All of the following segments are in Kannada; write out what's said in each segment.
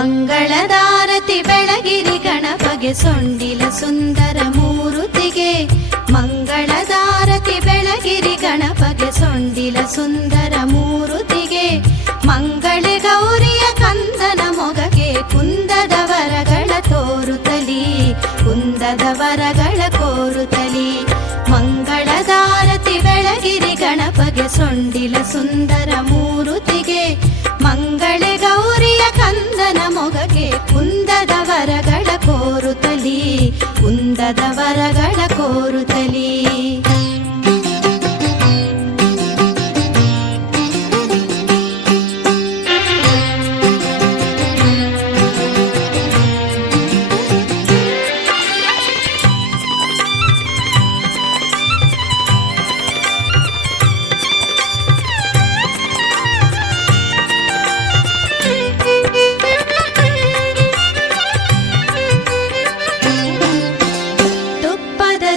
ಮಂಗಳದಾರತಿ ಬೆಳಗಿರಿ ಗಣಪಗೆ ಸೊಂಡಿಲ ಸುಂದರ ಮೂರುತಿಗೆ. ಮಂಗಳದಾರತಿ ಬೆಳಗಿರಿ ಗಣಪಗೆ ಸೊಂಡಿಲ ಸುಂದರ ಮೂರುತಿಗೆ. ಮಂಗಳೆ ಗೌರಿಯ ಕಂದನ ಮೊಗಗೆ ಕುಂದದ ವರಗಳ ತೋರುತ್ತಲಿ, ಕುಂದದ ವರಗಳ ಕೋರುತ್ತಲಿ. ಮಂಗಳದಾರತಿ ಬೆಳಗಿರಿ ಗಣಪಗೆ ಸೊಂಡಿಲ ಸುಂದರ ಮೂರುತಿಗೆ. ಮಂಗಳೆ ಗೌರಿಯ ಕಂದನ ಮೊಗಗೆ ಕುಂದದ ವರಗಳ ಕೋರುತ್ತಲಿ, ಕುಂದದ ವರಗಳ ಕೋರುತ್ತಲಿ.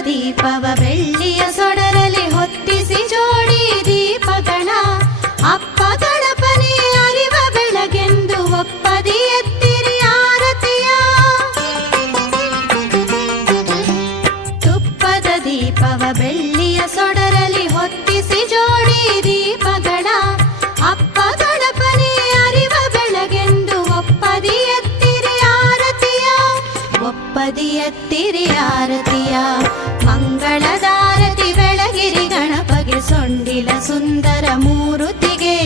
ದೀಪವ ಬೆಳ್ಳಿಯ ಸೊಡರಲಿ ಹೊತ್ತಿಸಿ ಜೋಡಿ ದೀಪಗಳ ಅಪ್ಪ ಗಣಪನೇ ಅರಿವ ಬೆಳಗೆಂದು ಒಪ್ಪದಿ ಎತ್ತಿರಿ ಆರತಿಯ. ತುಪ್ಪದ ದೀಪವ ಬೆಳ್ಳಿಯ ಸೊಡರಲಿ ಹೊತ್ತಿಸಿ ಜೋಡಿ ದೀಪಗಳ ಅಪ್ಪ ಗಣಪನೇ ಅರಿವ ಬೆಳಗೆಂದು ಒಪ್ಪದಿ ಎತ್ತಿರಿ ಆರತಿಯ, ಒಪ್ಪದಿ ಎತ್ತಿರಿ ಆರತಿಯ. ಮಂಗಳದಾರತಿ ಬೆಳಗಿರಿ ಗಣಪಗೆ ಸೊಂಡಿಲ ಸುಂದರ ಮೂರುತಿಗೆ.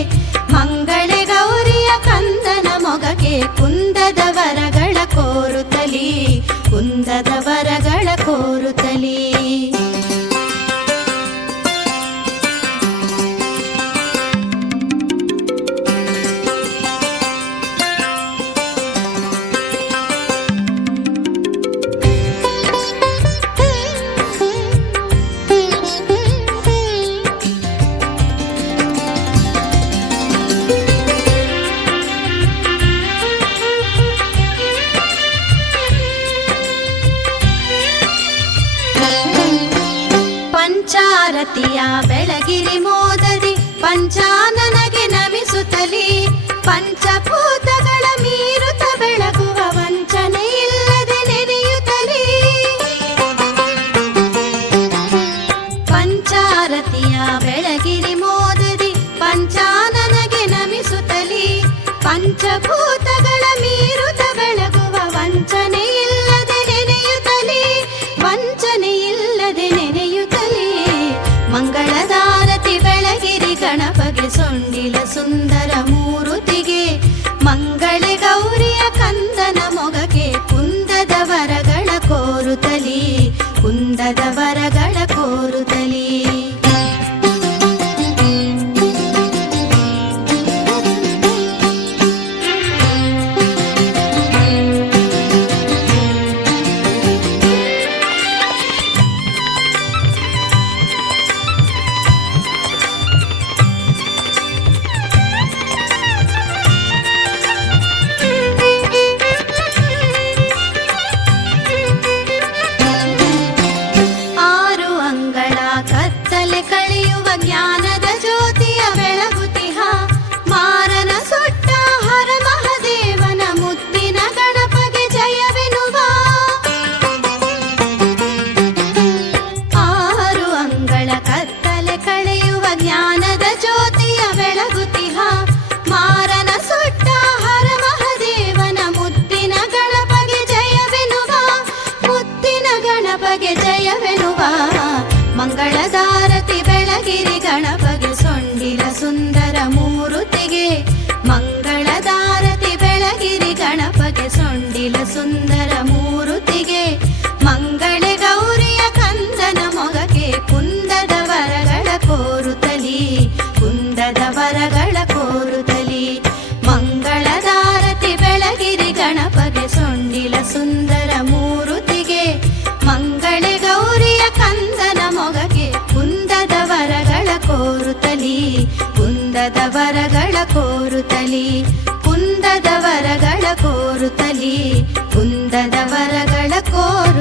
ಮಂಗಳೆ ಗೌರಿಯ ಕಂದನ ಮೊಗಗೆ ಕುಂದದ ವರಗಳ ಕೋರುತ್ತಲಿ, ಕುಂದದ ವರಗಳ ಕೋರುತ್ತಲಿ. ಪಂಚಾರತಿಯ ಬೆಳಗಿರಿ ಮೋದದಿ ಪಂಚಾನನಗೆ ನಮಿಸುತ್ತಲಿ. ಪಂಚಭೂತಗಳ ಮೀರುತ ಬೆಳಗುವ ವಂಚನೆ ಇಲ್ಲದೆ ನೆನೆಯುತ್ತಲಿ. ಪಂಚಾರತಿಯ ಬೆಳಗಿರಿ ಮೋದದಿ ಪಂಚಾನನಗೆ ನಮಿಸುತ್ತಲಿ. ಪಂಚಭೂತಗಳ ಮೀರುತ ಬೆಳಗುವ ವಂಚನೆ ಇಲ್ಲದೆ ನೆನೆಯುತ್ತಲಿ, ವಂಚನೆ ಇಲ್ಲದೆ ನೆನೆಯುತ್ತಲಿ. ಮಂಗಳದಾರತಿ ಬೆಳಗಿರಿ ಗಣಪಗೆ ಸೊಂಡಿಲ ಸುಂದರ ಮೂರುತಿಗೆ. ಮಂಗಳೆ ಗೌರಿಯ ಕಂದನ ಮೊಗಗೆ ಕುಂದದ ವರಗಳ ಕೋರುತ್ತಲಿ, ಕುಂದದ ವರಗಳ ಕೋರುತ್ತಲಿ. ಮಂಗಳದಾರತಿ ಬೆಳಗಿರಿ ಗಣಪಗೆ ಸೊಂಡಿಲ ಸುಂದರ ಮೂರುತಿಗೆ. ಮಂಗಳದಾರತಿ ಬೆಳಗಿರಿ ಗಣಪಗೆ ಸೊಂಡಿಲ ಸುಂದರ ಮೂರುತಿಗೆ. ಮಂಗಳೆ ಗೌರಿಯ ಕಂದನ ಮೊಗಗೆ ಕುಂದದ ವರಗಳ ಕೋರುತ್ತಲಿ, ಕುಂದದ ವರಗಳ ಕೋರುತ್ತಲಿ. ಮಂಗಳದಾರತಿ ಬೆಳಗಿರಿ ಗಣಪಗೆ ಸೊಂಡಿಲ ಸುಂದರ ಮೂರುತಿಗೆ. ಮಂಗಳೆ ಗೌರಿಯ ಕಂದನ ಮೊಗಗೆ ಕುಂದದ ವರಗಳ ಕೋರುತ್ತಲಿ, ಕುಂದದ ವರಗಳ ಕೋರುತ್ತಲಿ. ಕುಂದದ ವರಗಳ ಕೋರುತ್ತಲಿ, ಕುಂದದ ವರಗಳ ಕೋರು